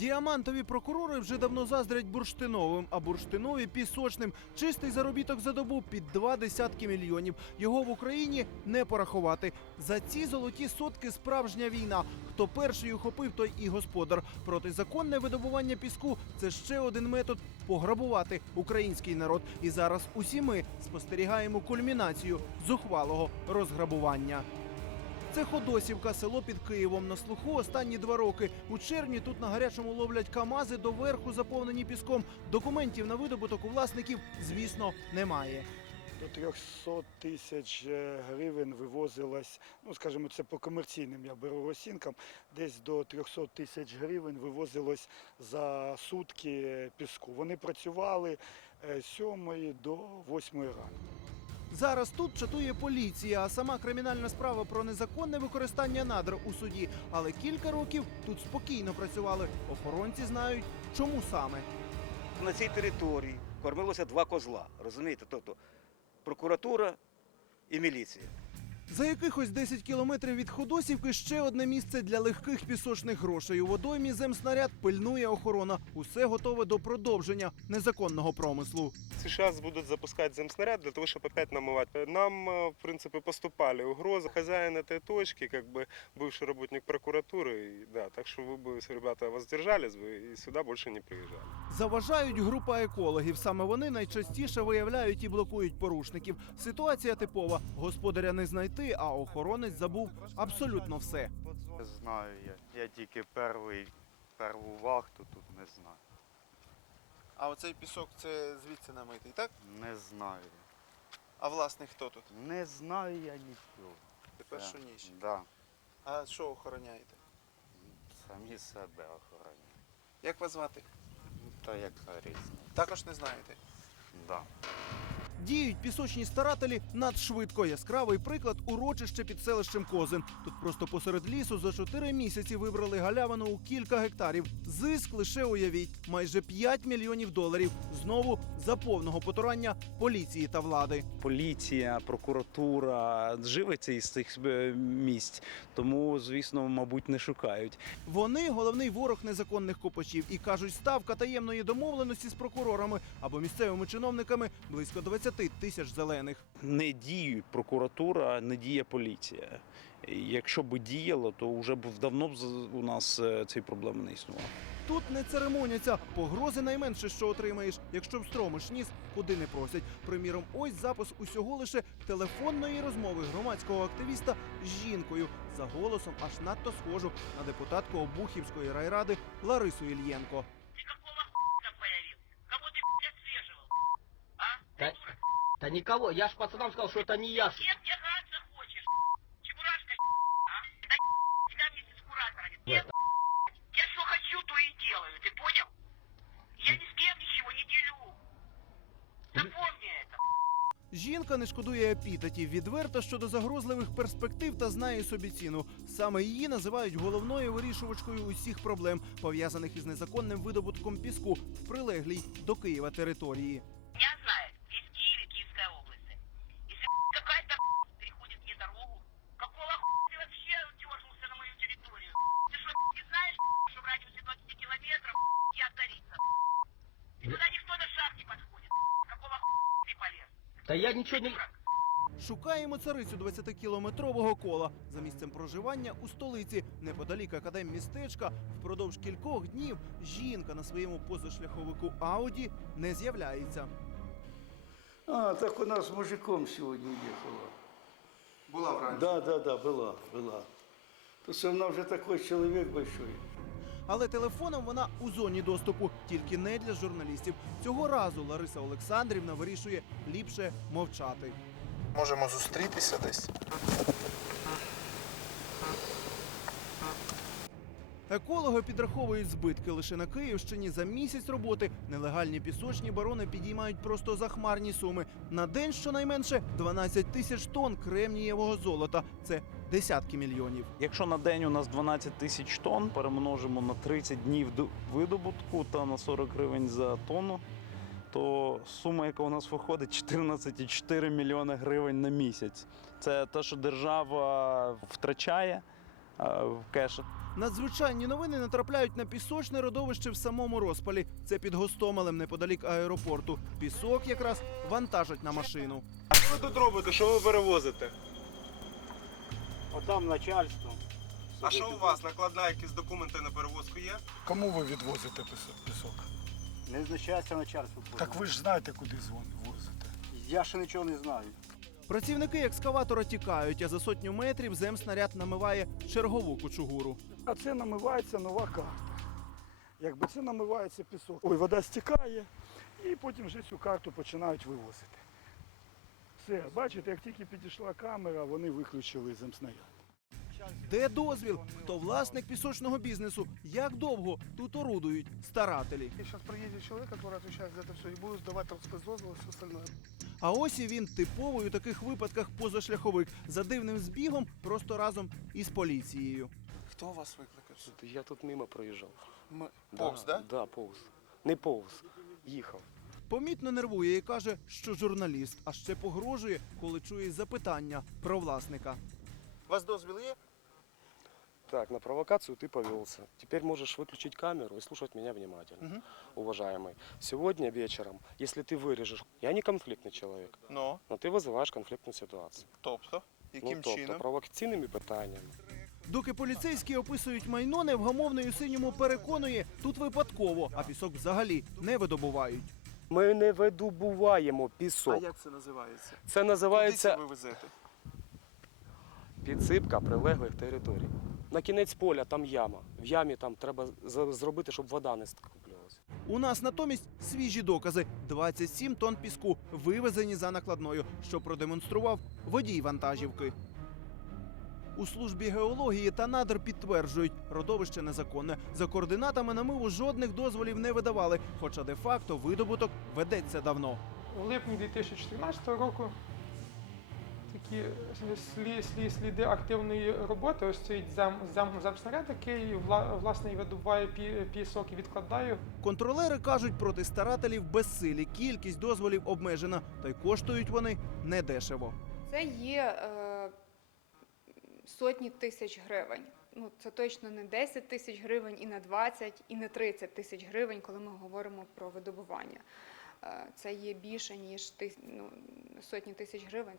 Діамантові прокурори вже давно заздрять бурштиновим, а бурштинові пісочним. Чистий заробіток за добу під два десятки мільйонів. Його в Україні не порахувати. За ці золоті сотки справжня війна. Хто перший ухопив, той і господар. Протизаконне видобування піску це ще один метод пограбувати український народ. І зараз усі ми спостерігаємо кульмінацію зухвалого розграбування. Це Ходосівка, село під Києвом. На слуху останні два роки. У червні тут на гарячому ловлять камази доверху заповнені піском. Документів на видобуток у власників, звісно, немає. До 300 тисяч е, гривень вивозилось, ну скажімо, це по комерційним я беру розцінкам, десь до 300 тисяч гривень вивозилось за сутки піску. Вони працювали е, з 7 до 8 ранку. Зараз тут чатує поліція, а сама кримінальна справа про незаконне використання надр у суді. Але кілька років тут спокійно працювали. Охоронці знають, чому саме. на цій території кормилося два козла. Розумієте? Тобто прокуратура і міліція. За якихось 10 кілометрів від Ходосівки ще одне місце для легких пісочних грошей. У водоймі земснаряд пильнує охорона. Усе готове до продовження незаконного промислу. Сейчас будут запускать земснаряд для того, чтобы опять намывать. Нам, э, в принципе, поступали угрозы. Хозяин этой точки, как бы бывший работник прокуратуры, и, да, так что вы бы, ребята, воздержались бы и сюда больше не приезжали. Заважають група екологів. Саме вони найчастіше виявляють і блокують порушників. Ситуація типова: господаря не знайти, а охоронець забув абсолютно все. Не знаю я. Я тільки перший, перву вахту тут не знаю. А оцей пісок це звідси намитий, так? Не знаю. А власник хто тут? Не знаю я нічого. Ти першу ніч. Да. А що охороняєте? Самі себе охороняю. Як вас звати? Та яка різниця? Також не знаєте. Да. Діють пісочні старателі надшвидко. Яскравий приклад урочище під селищем Козин. Тут просто посеред лісу за чотири місяці вибрали галявину у кілька гектарів. Зиск лише уявіть майже 5 мільйонів доларів. Знову за повного потурання поліції та влади. поліція, прокуратура живиться із цих е, місць, тому, звісно, мабуть, не шукають. Вони головний ворог незаконних копачів і кажуть, ставка таємної домовленості з прокурорами або місцевими чиновниками близько 20 тисяч зелених. Не діє прокуратура, не діє поліція. Якщо б діяло, то вже б давно б у нас е, цієї проблеми не існувало. Тут не церемоняться. Погрози найменше, що отримаєш, якщо встромиш ніс, куди не просять. Приміром, ось запис усього лише телефонної розмови громадського активіста з жінкою за голосом аж надто схожу на депутатку Обухівської райради Ларису Ільєнко. да никого, я ж пацанам сказал, что это не я. С кем тягаться хочешь? Чебурашка, а? Да тебя вместе с кураторами. Нет, я что хочу, то и делаю, ты понял? Я ни с кем ничего не делю. Запомни это. Жінка не шкодує епітетів, відверта щодо загрозливих перспектив та знає собі ціну. Саме її називають головною вирішувачкою усіх проблем, пов'язаних із незаконним видобутком піску в прилеглій до Києва території. Меня знает Да я ничего не... Шукаємо царицю 20-кілометрового кола за місцем проживання у столиці, неподалік академмістечка. Впродовж кількох днів жінка на своєму позашляховику Ауді не з'являється. А, так вона з мужиком сьогодні їхала. Була вранці. Да, да, да, була, була. То це вона вже такий чоловік большой. Але телефоном вона у зоні доступу, тільки не для журналістів. Цього разу Лариса Олександрівна вирішує ліпше мовчати. Можемо зустрітися десь. Екологи підраховують збитки лише на Київщині за місяць роботи. Нелегальні пісочні барони підіймають просто захмарні суми. На день щонайменше 12 тисяч тонн кремнієвого золота. Це десятки мільйонів. Якщо на день у нас 12 тисяч тонн, перемножимо на 30 днів до видобутку та на 40 гривень за тонну, то сума, яка у нас виходить, 14,4 мільйони гривень на місяць. Це те, що держава втрачає е, в кешах. Надзвичайні новини натрапляють на пісочне родовище в самому розпалі. Це під Гостомелем неподалік аеропорту. Пісок якраз вантажать на машину. Що ви тут робите? Що ви перевозите? Отам начальство. А що у вас? Накладна якісь документи на перевозку є? Кому ви відвозите пісок- пісок? Не значається начальство. Так ви ж знаєте, куди звон- возите. Я ще нічого не знаю. Працівники екскаватора тікають, а за сотню метрів земснаряд намиває чергову кучугуру. А це намивається нова карта. Якби це намивається пісок. Ой, вода стікає, і потім вже цю карту починають вивозити. Все, бачите, як тільки підійшла камера, вони виключили земснаряд. Де дозвіл? Хто власник пісочного бізнесу? Як довго тут орудують старателі? Сейчас приедет человек, который отвечает за это все, и будет сдавать там все остальное. А ось і він типовий у таких випадках позашляховик за дивним збігом, просто разом із поліцією. Хто вас викликав? Я тут мимо проїжджав. М- Повз, да? Да, повз. Не повз. Їхав Помітно нервує і каже, що журналіст, а ще погрожує, коли чує запитання про власника. У вас дозвіл є? Так, на провокацию ты повелся. Теперь можешь выключить камеру и слушать меня внимательно, Мгм. уважаемый. Сегодня вечером, если ты вырежешь, я не конфликтный человек, Ну, но ты вызываешь конфликтную ситуацию. тобто, яким ну, тобто, чином? провокаційними питаннями. Доки поліцейські описують майно, невгамовний у синьому переконує, тут випадково, а пісок взагалі не видобувають. Ми не видобуваємо пісок. А як це називається? Це називається Куди це ви везете? підсипка прилеглих територій. На кінець поля там яма. В ямі там треба з- зробити, щоб вода не скуплювалася. У нас натомість свіжі докази: 27 тонн піску вивезені за накладною, що продемонстрував водій вантажівки. У службі геології та надр підтверджують, родовище незаконне. За координатами намиву жодних дозволів не видавали, хоча де-факто видобуток ведеться давно. У липні 2014 року такі слі, слі, сліди активної роботи. Ось стоїть зам, зам, замснаряд, який власне і видобуває пі, пісок і відкладає. Контролери кажуть проти старателів безсилі. Кількість дозволів обмежена, та й коштують вони недешево. Це є е, сотні тисяч гривень. Ну, це точно не 10 тисяч гривень, і не 20, і не 30 тисяч гривень, коли ми говоримо про видобування. Е, це є більше, ніж тис, ну, сотні тисяч гривень.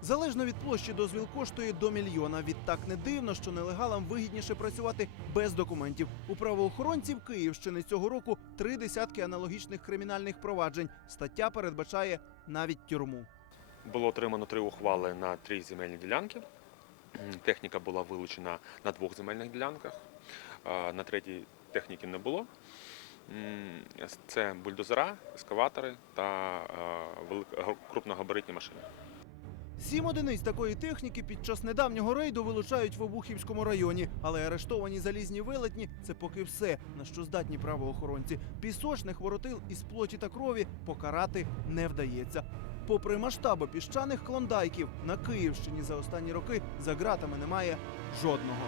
Залежно від площі дозвіл коштує до мільйона. Відтак не дивно, що нелегалам вигідніше працювати без документів. У правоохоронців Київщини цього року три десятки аналогічних кримінальних проваджень. Стаття передбачає навіть тюрму. Було отримано три ухвали на три земельні ділянки. Техніка була вилучена на двох земельних ділянках. На третій техніки не було. Це бульдозера, ескаватори та крупногабаритні машини. Сім одиниць такої техніки під час недавнього рейду вилучають в Обухівському районі, але арештовані залізні велетні це поки все, на що здатні правоохоронці. Пісочних воротил із плоті та крові покарати не вдається. Попри масштаби піщаних клондайків на Київщині за останні роки за ґратами немає жодного.